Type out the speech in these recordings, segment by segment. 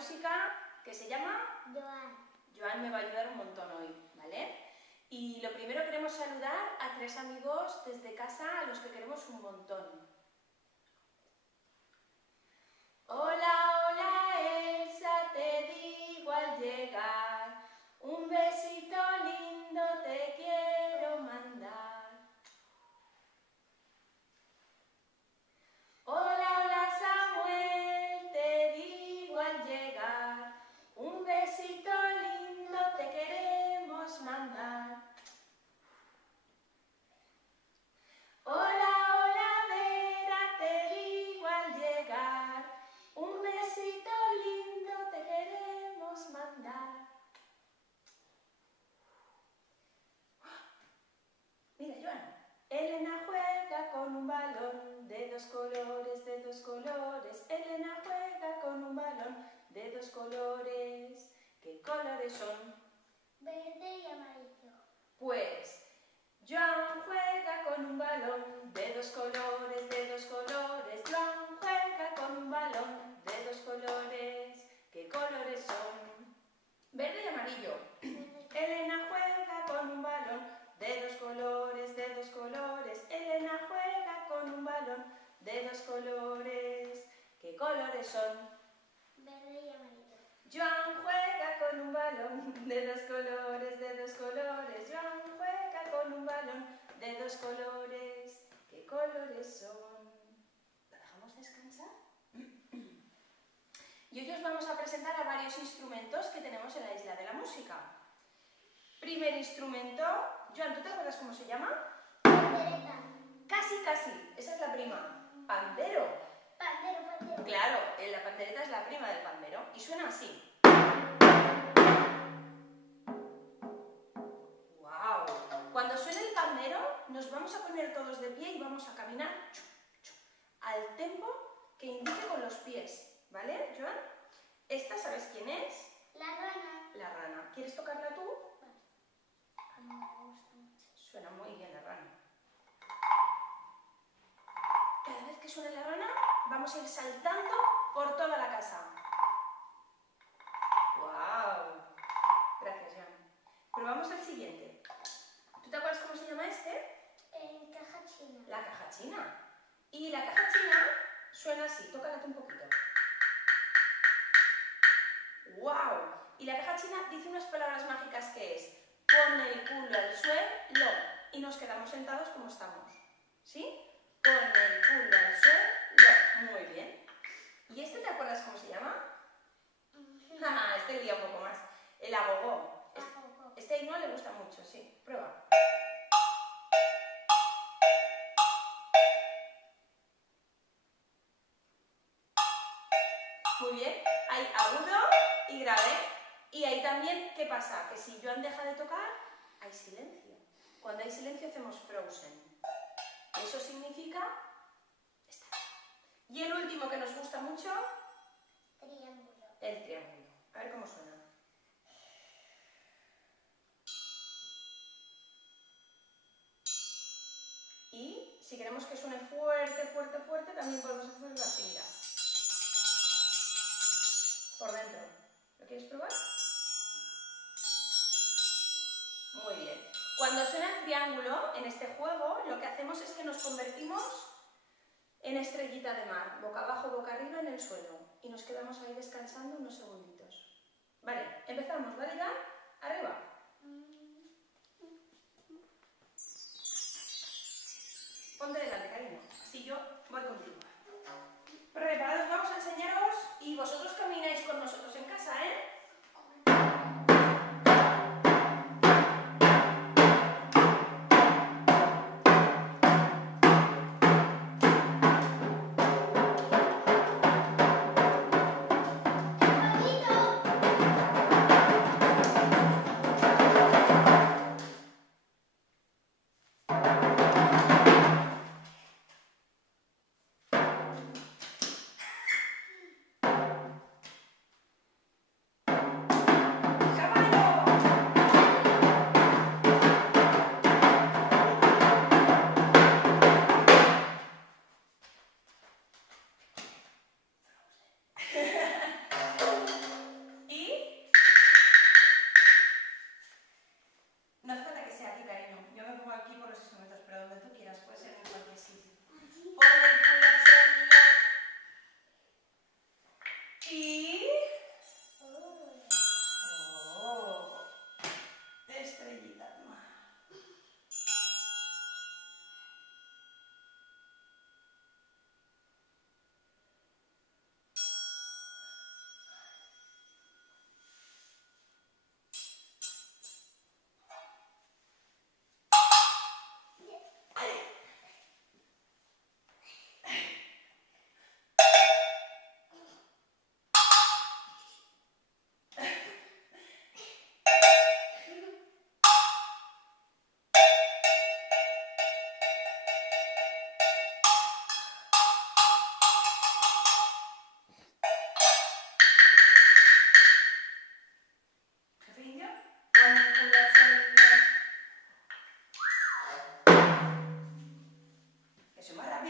música que se llama Joan. Joan me va a ayudar un montón hoy, ¿vale? Y lo primero queremos saludar a 3 amigos desde casa a los que queremos un montón. Hola, hola Elsa, te digo al llegar, un besito lindo te quiero mandar. Hola, hola Samuel, te digo al llegar, un besito lindo te queremos mandar. Hola, hola Vera, te digo al llegar, un besito lindo te queremos mandar. Mira, Joan. Elena juega con un balón de 2 colores, de 2 colores. Elena juega con un balón de 2 colores. ¿Qué colores son? Verde y amarillo. Pues Joan juega con un balón de 2 colores, de 2 colores. Joan juega con un balón de 2 colores. ¿Qué colores son? Verde y amarillo. Elena juega con un balón de 2 colores, de 2 colores. Elena juega con un balón de 2 colores. ¿Qué colores son? Verde y amarillo. Joan juega con un balón de 2 colores, de 2 colores. Joan juega con un balón de 2 colores. ¿Qué colores son? ¿La dejamos descansar? Y hoy os vamos a presentar a varios instrumentos que tenemos en la Isla de la Música. Primer instrumento, Joan, ¿tú te acuerdas cómo se llama? Pandereta. Casi, casi, esa es la prima. Pandero. Pandero, pandero. Claro, la pandereta es la prima del pandero y suena así. ¡Wow! Cuando suene el pandero nos vamos a poner todos de pie y vamos a caminar al tempo que indique con los pies, ¿vale, Joan? Esta, ¿sabes quién es? La rana. La rana. ¿Quieres tocarla tú? A mí me gusta mucho. Suena muy bien la rana. Cada vez que suene la rana, vamos a ir saltando por toda la casa. ¡Wow! Gracias, Joan. Probamos el siguiente. ¿Tú te acuerdas cómo se llama este? En caja china. La caja china. Y la caja china suena así. Tócala tú un poquito. ¡Wow! Y la caja china dice unas palabras mágicas que es: pon el culo al suelo y nos quedamos sentados como estamos. ¿Sí? Pon el culo al suelo. Muy bien. ¿Y este te acuerdas cómo se llama? Este lía un poco más. El agogó. Este a Ainhoa le gusta mucho, sí. Prueba. Muy bien. Hay agudo y grave. Y ahí también, ¿qué pasa? Que si Joan deja de tocar, hay silencio. Cuando hay silencio hacemos frozen. Eso significa estar. Y el último que nos gusta mucho, Triángulo. el triángulo. A ver cómo suena. Y si queremos que suene fuerte, fuerte, fuerte, también podemos hacerlo así, mira. Por dentro. ¿Lo quieres probar? Muy bien. Cuando suena el triángulo, en este juego, lo que hacemos es que nos convertimos en estrellita de mar, boca abajo, boca arriba en el suelo. Y nos quedamos ahí descansando unos segunditos. Vale, empezamos, ¿vale, Joan? Arriba. Ponte delante, cariño. Así yo voy contigo. Preparados, vamos a enseñaros y vosotros camináis con nosotros en casa, ¿eh?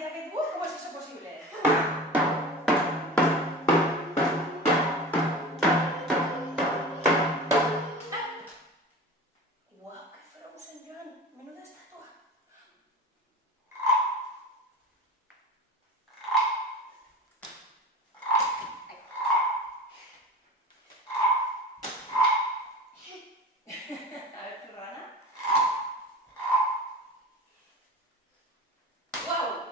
rápida que tú? ¿Cómo es eso posible? ¡Guau! ¡Qué Frozen, John! ¡Menuda estatua! A ver, rana. ¡Guau!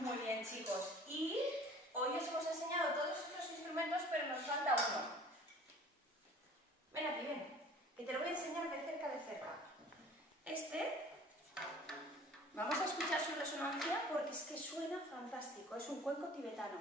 Muy bien, chicos. Y hoy os hemos enseñado todos estos instrumentos, pero nos falta uno. Ven aquí, ven. Que te lo voy a enseñar de cerca, de cerca. Este, vamos a escuchar su resonancia porque es que suena fantástico. Es un cuenco tibetano.